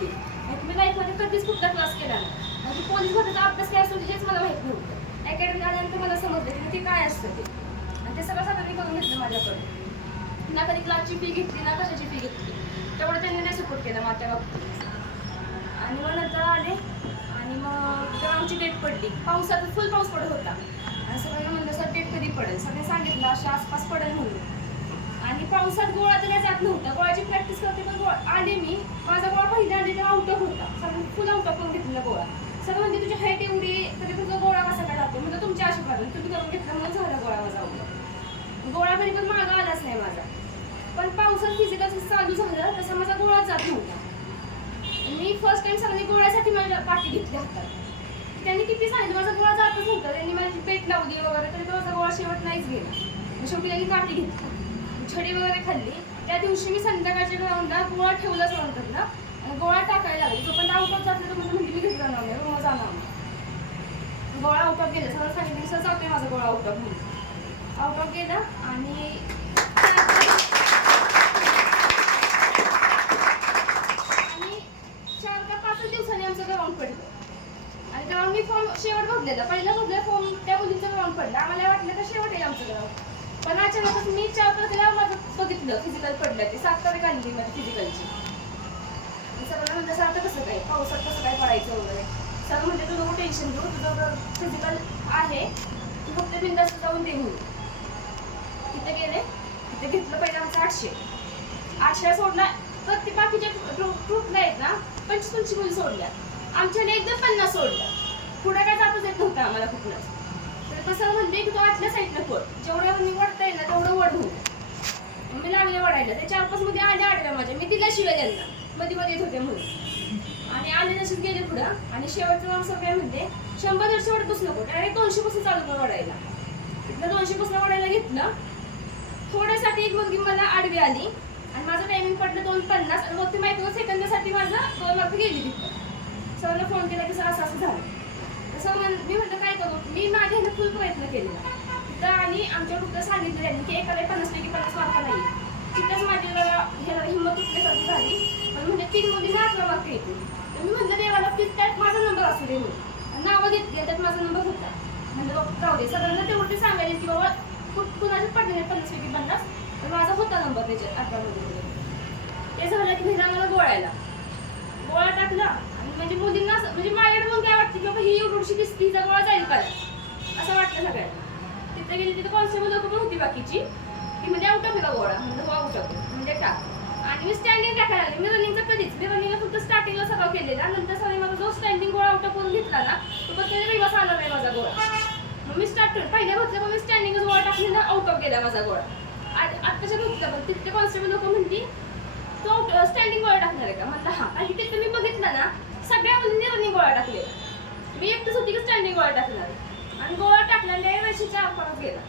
ती. मी लाईफमध्ये कधीच कुठला क्लास केला नाही आणि पोलीस भरतीचा अभ्यास काय असतो हेच मला माहीत नव्हतं. अकॅडमी आल्यानंतर मला समजलं की ते काय असतं ते, आणि ते सगळं साधारण करून घेतलं माझ्याकडे. ना कधी क्लासची फी घेतली ना कशाची फी घेतली, तेवढं त्यांनी नाही सपोर्ट केला माझ्या बाबतीत. आणि मग नंतर आले आणि मग जेव्हा आमची डेट पडली, पावसात फुल पाऊस पडत होता आणि सगळ्यांना म्हणलं सर डेट कधी पडेल, सगळ्यांनी सांगितलं अशा आसपास पडेल म्हणून. आणि पावसात गोळा तर काय जात नव्हता, गोळ्याची प्रॅक्टिस करते पण आले मी, माझा गोळा पहिला आले तेव्हा आउट ऑफ होता, सगळ्यांनी फुल आउट ऑफ करून घेतलेला गोळा. सगळं म्हणजे तुझी हाईट एवढी तरी तुझा गोळा कसा काय जातो, म्हणजे तुमच्या आशीर्वाद तुम्ही करून घेतला म्हणून झाला गोळा माझा आउट. गोळा तरी पण मागा आलाच नाही माझा. पण पावसात फिजिकल चालू झालं तसा माझा गोळा जात नव्हता. मी फर्स्ट टाइम सगळी गोळ्यासाठी माझ्या पाठी घेतली हातात. त्यांनी किती सांगितलं माझा गोळा जातच नव्हता, त्यांनी माझी पेट लावली वगैरे तरी माझा गोळा शेवट नाहीच गेला. शेवटी त्यांनी काठी घेतली, छडी वगैरे खाल्ली. त्या दिवशी मी संध्याकाळच्या ग्राउंडला गोळा ठेवलाच म्हणतात ना, गोळा टाकायला लागली. तो पण आउट ऑफ जातलं तर म्हणजे मी घेत जाणार नाही, रोज जाणार नाही. गोळा आउट ऑफ गेला, सगळं सांगितलं सर जातोय माझा गोळा आउट ऑफ म्हणून. आउट ऑफ गेला आणि ग्राउंड पडलं आणि तेव्हा मी फॉर्म शेवट भरलेला, पहिला भरलेला फॉर्म त्या मुलीचं ग्राउंड पडलं. आम्हाला वाटलं तर शेवट आहे आमचं ग्राउंड, पण अचानकच मी 4 तारखेला माझं बघितलं फिजिकल पडलं ते. 7 तारीख आली माझी फिजिकलची. सगळं म्हणजे सर आता कसं काय पावसात कसं काय पडायचं वगैरे, सगळं म्हणजे तू नको टेन्शन घेऊ, तुझं फिजिकल आहे, तू फक्त बिंदास जाऊन दे म्हणून. तिथे गेले, तिथे घेतलं पहिलं आमचं 800 सोडला. प्रत्येक बाकीच्या ट्रूपला आहेत ना 25 मुली सोडल्या, आमच्याने एकदम 50 सोडल्या. पुढे काय जातच येत नव्हतं आम्हाला कुठलंच. तर कसं म्हणते की तो आतल्या साईडला पड, जेवढं मी वडता येईल ना तेवढं वड होतं. मी लागले वडायला, ते 4-5 मध्ये आल्या माझ्या, मी दिल्या शिवाय त्यांना मध्ये मध्ये येत होते म्हणून. आणि आले तसेच गेले पुढं. आणि शेवटचं आमचं काय म्हणते 100-150 वडतच नको, डायरेक्ट 200 पासून चालू कर वडायला. तिथलं 200 पासून वडायला घेतलं. थोड्यासाठी एक मुलगी मला आडवी आली आणि माझं टायमिंग पडलं 2:50 आणि मग ती माहिती सेकंदासाठी माझं 2 मार्क गेली तिथं. सरांना फोन केला की सर असं असं झालं. तसं मी म्हटलं काय करू, मी माझ्या ह्यानं फुल प्रयत्न केलेला तिथं. आणि आमच्या ग्रुपला सांगितलं त्यांनी की एकाला 50 पैकी 50 मार्क नाही. तिथंच माझी ह्याला हिंमत तुटल्यासारखी झाली. पण म्हणजे 3 मुलींना 11 मार्क येतील. तर मी म्हटलं देवाला की त्यात माझा नंबर असू दे म्हणून. नावं घेतली त्यात माझा नंबर होता. म्हणजे जाऊ दे, सगळ्यांना तेवढं सांगायला की बाबा कुणाच्याच पडले 50 पैकी 50, तर माझा होता नंबर त्याच्यात 18 मध्ये. ते झालं की मी मला गोळा टाकला. आणि म्हणजे मुलींना म्हणजे माझ्याकडे मग काय वाटतं की बाबा ही एवढीशी दिसती, हिचा गोळा जाईल का असं वाटलं सगळ्यांना. तिथे गेली, तिथे कॉन्स्टेबल लोक पण होती बाकीची, की म्हणजे आउट ऑफ का गोळा, म्हणजे हो आउट ऑफ म्हणजे टाक. आणि मी स्टँडिंग टाकायला लागले. मी रनिंगचं कधीच, मी रनिंगला फक्त स्टार्टिंगला सराव केलेला. नंतर सरांनी माझा जो स्टँडिंग गोळा आउट ऑफ करून घेतला ना, तो पण त्याने वेगळाच आला नाही माझा गोळा. मग मी पहिल्या भरल्या पण मी स्टँडिंगच गोळा टाकली ना, आउट ऑफ गेला माझा गोळा. आत्ताच्या भरतीला पण तिथे कॉन्स्टेबल लोक म्हणती तो स्टँडिंग गोळा टाकणार आहे का, म्हटलं हा. आणि तिथे मी बघितलं ना सगळ्या मुलींनी रनिंग गोळा टाकलेला, मी एकटंच होती की स्टँडिंग गोळा टाकणार. आणि गोळा टाकला लय वेळेच्या परत गेला.